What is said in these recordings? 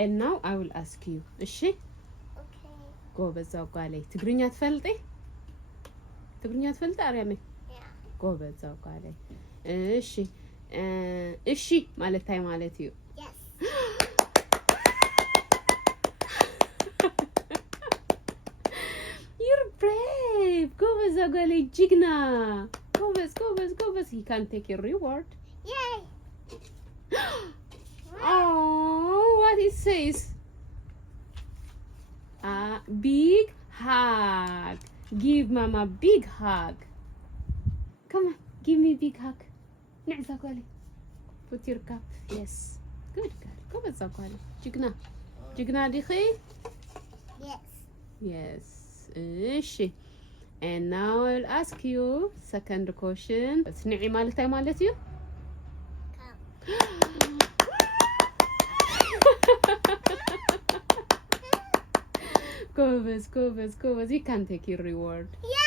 And now I will ask you. እሺ ጎበዛው ጓለይ ትግርኛ ትፈልጤ አርያሜ ጎበዛው ጓለይ እሺ ማለታይ ማለት እዩ Yes. You're brave ጎበዛው ጓለይ ጅግና ጎበዝ he can take your reward. Yay. Oh, what it says? A big hug. Give mama big hug. Come on, give me big hug. نعزة قولي. Put your cup. Yes. Good girl. Come on, قولي. جigna ديخي? Yes. Yes. إيشي. And now I'll ask you second question. سنعي مالتي you? Come. Goobers. You can take your reward. Yay.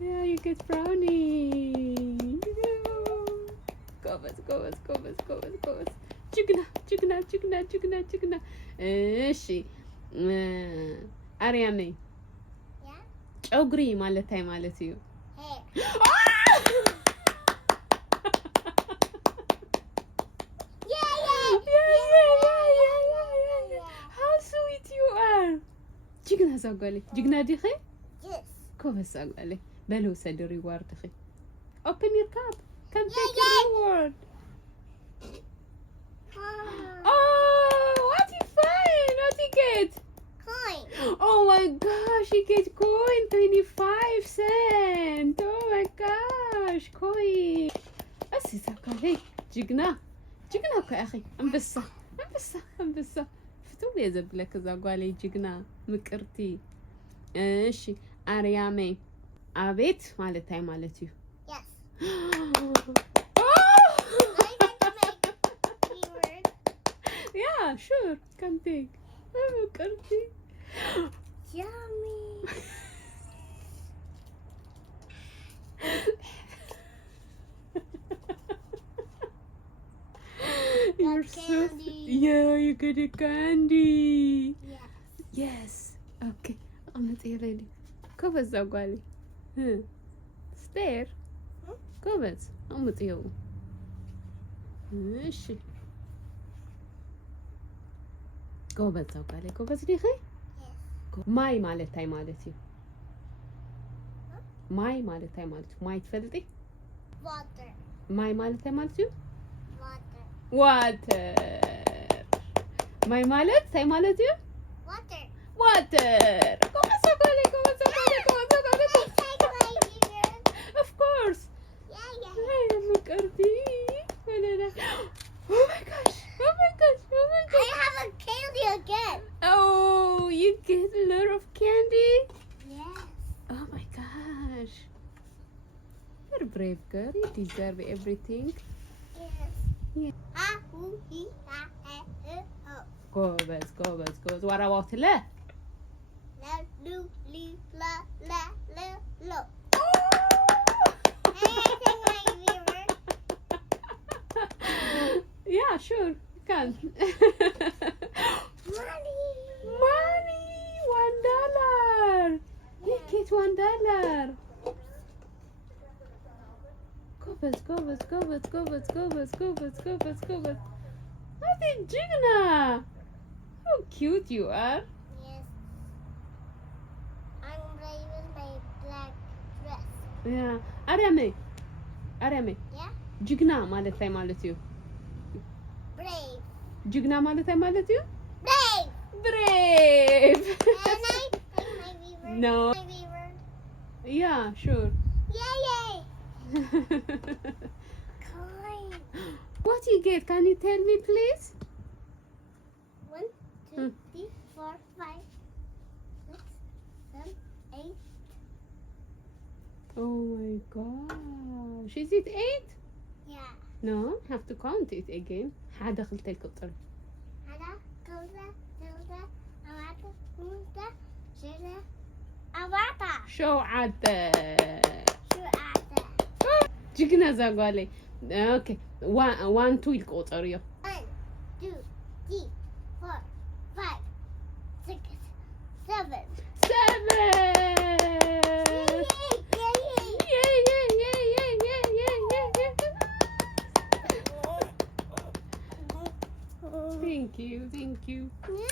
Yeah, you get brownie. Goobers. Jigna. እሺ አርያሜ ጨጉሪ ማለታይ ማለት እዩ How sweet you are. ጅግና ዘጓለ ጅግና ዲኺ Yes. ጎበዝ ዘጓለ በለው ሰድ ሪዋርድ ኺ Open your cup. Come take your reward. Oh, what you find? What you get? Coin. Oh my gosh, you get coin 25 cents. Oh my gosh, coin. أسي سكالي جيجنا كأخي أنبسة فتو لي زبلك زاقالي جيجنا مكرتي إيشي أريامي أبيت مالتي مالتيو Yes. Yeah, sure. Can take. مكرتي Yummy. You're Got so candy. yeah, you get a candy. Yes. Yes. Okay. I'm not ready. Goobers زاقالي Stare. ጎበዝ አምጥየው እሺ ጎበዝ አውቃለሁ ጎበዝ ዲኺ ማይ ማለታይ ማለት እዩ ማይ ማለታይ ማለት ማይ ትፈልጢ Water. ማይ ማለታይ ማለት እዩ Water. ዋተር ማይ ማለታይ ማለት እዩ Water. ዋተር ጎበዝ አውቃለሁ ጎበዝ Take my finger. of course Yeah. አይ ምቀርዲ ወለላ Oh my gosh. I have a candy again. Oh, you get a lot of candy? Yes. Oh my gosh. You're a brave girl. You deserve everything. Yes. Yeah. Ah, ooh, he, ah, eh, oh. Goobers. What about le? La, lu, li, la, lo. Yeah, sure. You can. Money. $1. You get $1. Goobers. What a jigna. How cute you are. Yes. I'm ready with my black dress. Yeah. አርያሜ Yeah? ጅግና ማለታይ ማለት እዩ Brave. ጅግና ማለታይ ማለት እዩ Brave! brave And I take my beaver. No. My beaver. Yeah, sure. Yay! Coin. What you get? Can you tell me, please? 1, 2, 3, 4, 5, 6, 7, 8. Oh my gosh. Is it 8? Yeah. No, have to count it again. حدا خلتي القطر. هذا كوزة زوزة أواتا موزة شجرة أواتا. شو عاد ጅግና ዛጓለይ ኦኬ 1 2 ይቆጠሩ ዮ 1 2 3 4 5 6 7 Thank you.